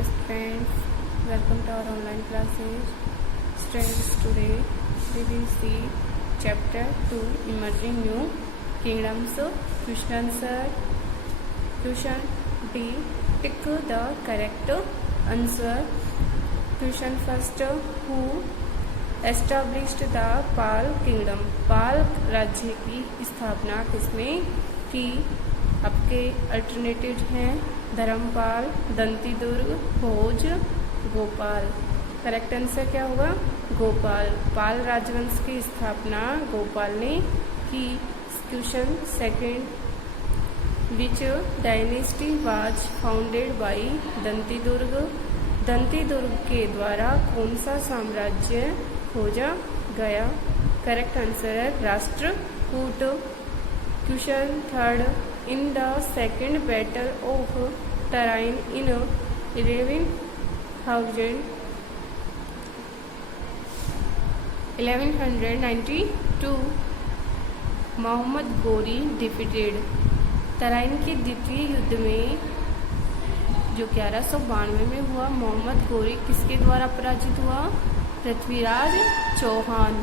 Dear friends, welcome to our online classes. Students, today we will see chapter 2 Emerging New Kingdoms. Question answer. Question D. Pick the correct answer. Question first. Who established the Pala kingdom? Pala राज्य की स्थापना किसने की? आपके alternative हैं Dharmapala, Dantidurga, Bhoja, Gopala. Correct answer क्या होगा? गोपाल। पाल राजवंश की स्थापना गोपाल ने की। Question second, which dynasty was founded by Dantidurga? Dantidurga के द्वारा कौन सा साम्राज्य खोजा गया? करेक्ट आंसर है Rashtrakuta. Question third, in the second battle of Tarain in 1192 Mohammad Ghori defeated. Tarain के द्वितीय युद्ध में जो 1192 में हुआ, मोहम्मद गोरी किसके द्वारा पराजित हुआ? पृथ्वीराज चौहान।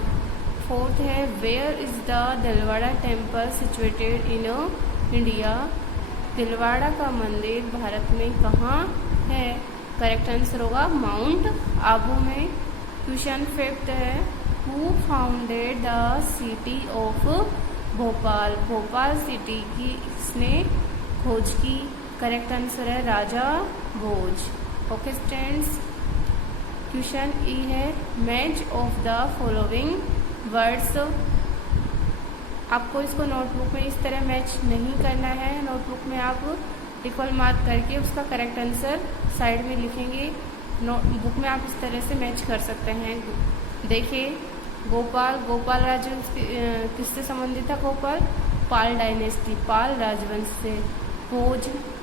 फोर्थ है, where is the Dilwara temple situated in India? Dilwara का मंदिर भारत में कहाँ है? करेक्ट आंसर होगा माउंट आबू में। क्वेश्चन फिफ्थ है, who founded the city of Bhopal? Bhopal city की इसने खोज की। करेक्ट आंसर है Raja Bhoj. Okay students, question E है, match of the following words. आपको इसको नोटबुक में इस तरह मैच नहीं करना है। नोटबुक में आप इक्वल मार्क करके उसका करेक्ट आंसर साइड में लिखेंगे। नोटबुक में आप इस तरह से मैच कर सकते हैं। देखिए, गोपाल राजवंश किससे संबंधित था? गोपाल पाल डायनेस्टी, पाल राजवंश से।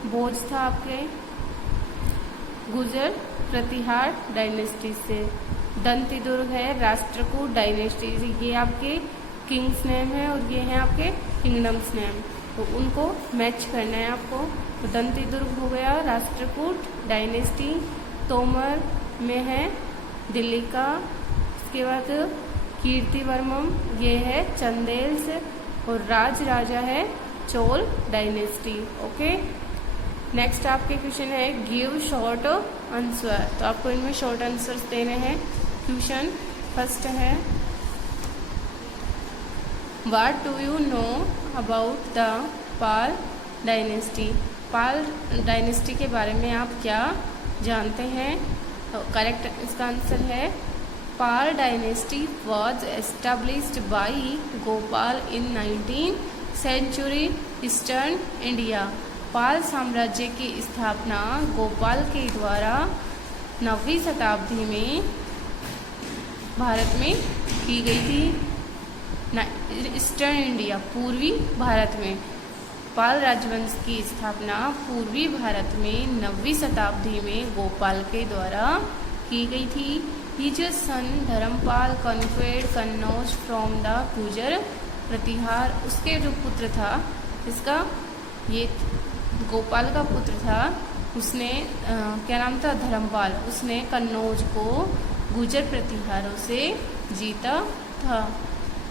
भोज था आपके गुजर प्रतिहार डायनेस्टी से। दंतीदुर्ग है राष्ट्रकूट डायनेस्टी से। ये आपके किंग्स नेम है और ये हैं आपके किंगडम्स नेम, तो उनको मैच करना है आपको। तो दंतीदुर्ग हो गया राष्ट्रकूट डायनेस्टी। तोमर में है दिल्ली का। उसके बाद कीर्तिवर्मम ये है चंदेल से, और राजा है चोल डायनेस्टी। ओके, नेक्स्ट आपके क्वेश्चन है, गिव शॉर्ट आंसर। तो आपको इनमें शॉर्ट आंसर्स देने हैं। क्वेश्चन फर्स्ट है, what do you know about the Pal dynasty? Pal dynasty के बारे में आप क्या जानते हैं? तो करेक्ट इसका आंसर है, Pala dynasty was established by Gopala in 19th century eastern India. Pala साम्राज्य की स्थापना गोपाल के द्वारा 9वीं शताब्दी में भारत में की गई थी। ईस्टर्न इंडिया, पूर्वी भारत में पाल राजवंश की स्थापना पूर्वी भारत में 9वीं शताब्दी में गोपाल के द्वारा की गई थी। His son Dharmapala conquered Kannauj from the Gujar Pratihara. उसके जो पुत्र था, इसका ये गोपाल का पुत्र था, उसने क्या नाम था? धर्मपाल। उसने कन्नौज को गुजर प्रतिहारों से जीता था।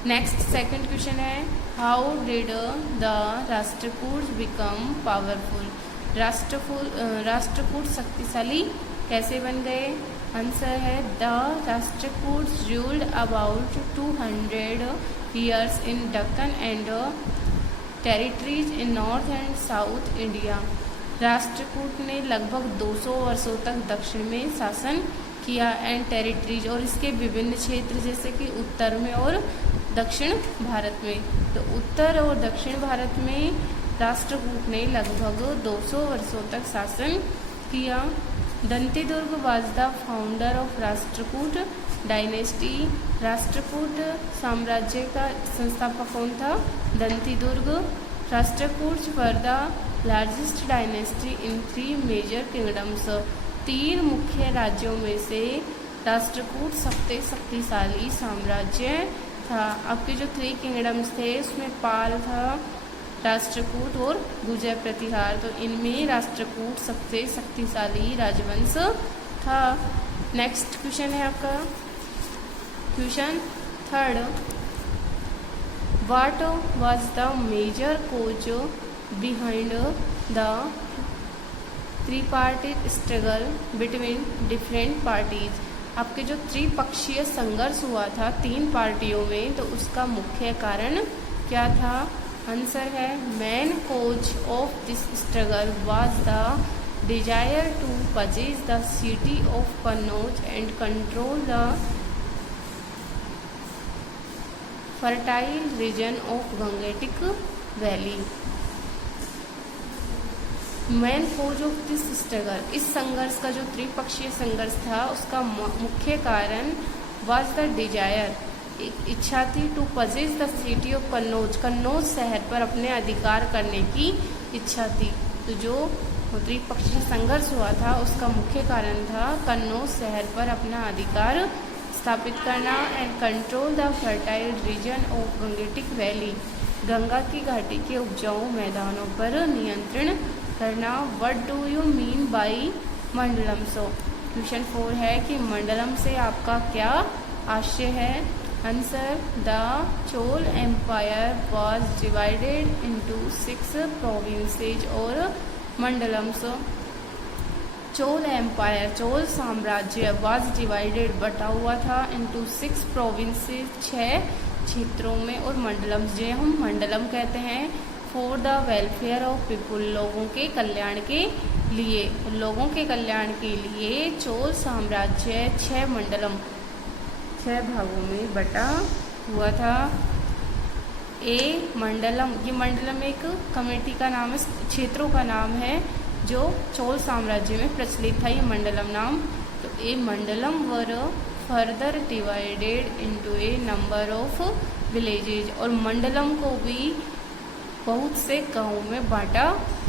नेक्स्ट सेकंड क्वेश्चन है, how did the Rashtrakuta become powerful? Rashtrakuta शक्तिशाली कैसे बन गए? आंसर है, the Rashtrakuta ruled about 200 years in Deccan and territories in north and south India. Rashtrakuta ने लगभग 200 वर्षों तक दक्षिण में शासन किया एंड टेरिटरीज, और इसके विभिन्न क्षेत्र जैसे कि उत्तर में और दक्षिण भारत में। तो उत्तर और दक्षिण भारत में राष्ट्रकूट ने लगभग 200 वर्षों तक शासन किया। Dantidurga was the founder of Rashtrakuta dynasty. Rashtrakuta साम्राज्य का संस्थापक कौन था? Dantidurga. Rashtrakuta were the largest dynasty in 3 major kingdoms. 3 मुख्य राज्यों में से राष्ट्रकूट सबसे शक्तिशाली साम्राज्य था। आपके जो 3 किंगडम्स थे उसमें पाल था, राष्ट्रकूट और विजय प्रतिहार। तो इनमें राष्ट्रकूट सबसे शक्तिशाली राजवंश था। नेक्स्ट क्वेश्चन है आपका question third, what was the major cause behind the tripartite struggle between different parties. आपके जो त्रिपक्षीय संघर्ष हुआ था 3 पार्टियों में, तो उसका मुख्य कारण क्या था? आंसर है main cause of this struggle was the desire to purchase the city of Kannauj and control the fertile region of Gangetic valley. Main cause of this struggle, इस संघर्ष का जो त्रिपक्षीय संघर्ष था उसका मुख्य कारण वाज द डिजायर, एक इच्छा थी, to possess the city of Kannauj, Kannauj शहर पर अपने अधिकार करने की इच्छा थी। तो जो त्रिपक्षीय संघर्ष हुआ था उसका मुख्य कारण था कन्नौज शहर पर अपना अधिकार स्थापित करना and control the fertile region of Gangetic valley, Ganga की घाटी के उपजाऊ मैदानों पर नियंत्रण करना। What do you mean by mandalam? So question 4 है कि मंडलम से आपका क्या आशय है? Answer the Chola empire was divided into 6 provinces और मंडलम्स। चोल एम्पायर, चोल साम्राज्य वाज डिवाइडेड, बटा हुआ था, इनटू 6 प्रोविंसेज, 6 क्षेत्रों में, और मंडलम्स जो हम मंडलम कहते हैं for the welfare of people, लोगों के कल्याण के लिए, लोगों के कल्याण के लिए चोल साम्राज्य 6 मंडलम, 6 भागों में बटा हुआ था। ए मंडलम, ये मंडलम एक कमेटी का नाम है, क्षेत्रों का नाम है जो चोल साम्राज्य में प्रचलित था, ये मंडलम नाम। तो a mandalam were further divided into a number of villages, और मंडलम को भी बहुत से गाँवों में बांटा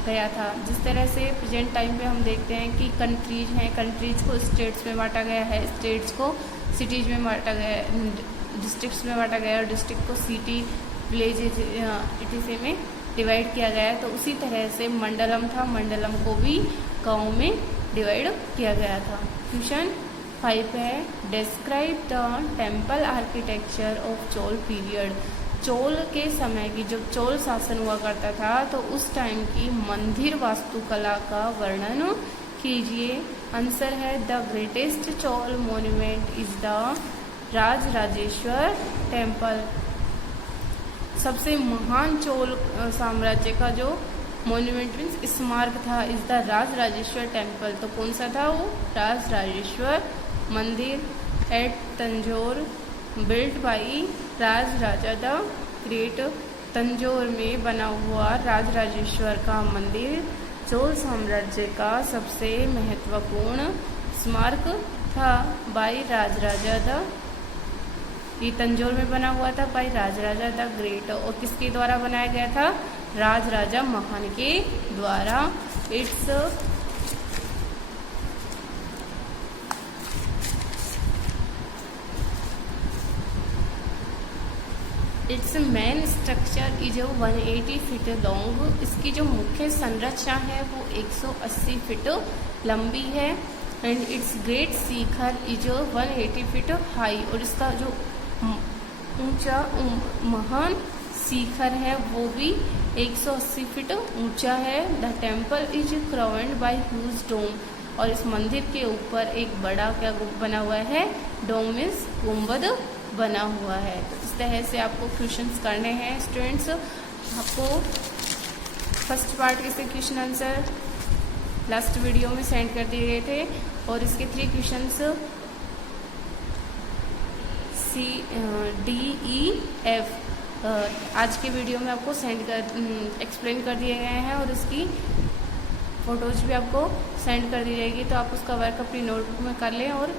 गया था। जिस तरह से प्रेजेंट टाइम पे हम देखते हैं कि कंट्रीज हैं, कंट्रीज को स्टेट्स में बांटा गया है, स्टेट्स को सिटीज़ में बांटा गया है, डिस्ट्रिक्ट्स में बांटा गया है, और डिस्ट्रिक्ट को सिटी, विलेजेज, etc में डिवाइड किया गया है। तो उसी तरह से मंडलम था, मंडलम को भी गाँव में डिवाइड किया गया था। क्वेश्चन 5 है, describe the temple architecture of Chola period. Chola के समय की, जब चोल शासन हुआ करता था तो उस टाइम की मंदिर वास्तुकला का वर्णन कीजिए। आंसर है the greatest Chola monument is the Rajarajeshwara temple. सबसे महान चोल साम्राज्य का जो मॉन्यूमेंट मीन्स स्मारक था इज द राजराजेश्वर टेम्पल। तो कौन सा था वो? राजराजेश्वर मंदिर at Tanjore, built by Rajaraja the great. Tanjore में बना हुआ राजराजेश्वर का मंदिर चोल साम्राज्य का सबसे महत्वपूर्ण स्मारक था बाई राजराजा द, ये तंजौर में बना हुआ था बाई राजराजा द ग्रेट। और किसके द्वारा बनाया गया था? राजराजा महान के द्वारा। It's main structure is 180 feet long. इसकी जो मुख्य संरचना है वो 180 फीट लंबी है। And it's great Shikhar is 180 feet high, और इसका जो ऊंचा महान शिखर है वो भी 180 फीट ऊंचा है। The temple is crowned by huge dome, और इस मंदिर के ऊपर एक बड़ा क्या बना हुआ है? डोम मीन्स गुंबद बना हुआ है। तो इस तरह से आपको क्वेश्चंस करने हैं स्टूडेंट्स। आपको फर्स्ट पार्ट के क्वेश्चन आंसर लास्ट वीडियो में सेंड कर दिए गए थे, और इसके 3 questions C, D, E, F आज के वीडियो में आपको एक्सप्लेन कर दिए गए हैं, और इसकी फ़ोटोज भी आपको सेंड कर दी जाएगी। तो आप उसका वर्क अपनी नोटबुक में कर लें, और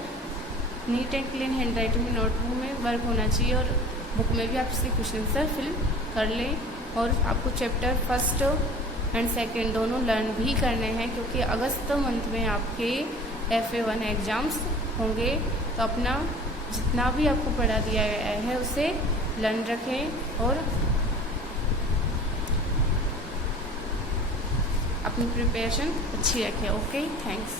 neat and clean hand writing में नोटबुक में वर्क होना चाहिए, और बुक में भी आप इसके क्वेश्चन आंसर फिल कर लें। और आपको चैप्टर 1 एंड 2 दोनों लर्न भी करने हैं, क्योंकि अगस्त मंथ में आपके FA1 एग्ज़ाम्स होंगे। तो अपना जितना भी आपको पढ़ा दिया गया है उसे लर्न रखें, और अपनी प्रिपरेशन अच्छी रखें। Okay, thanks.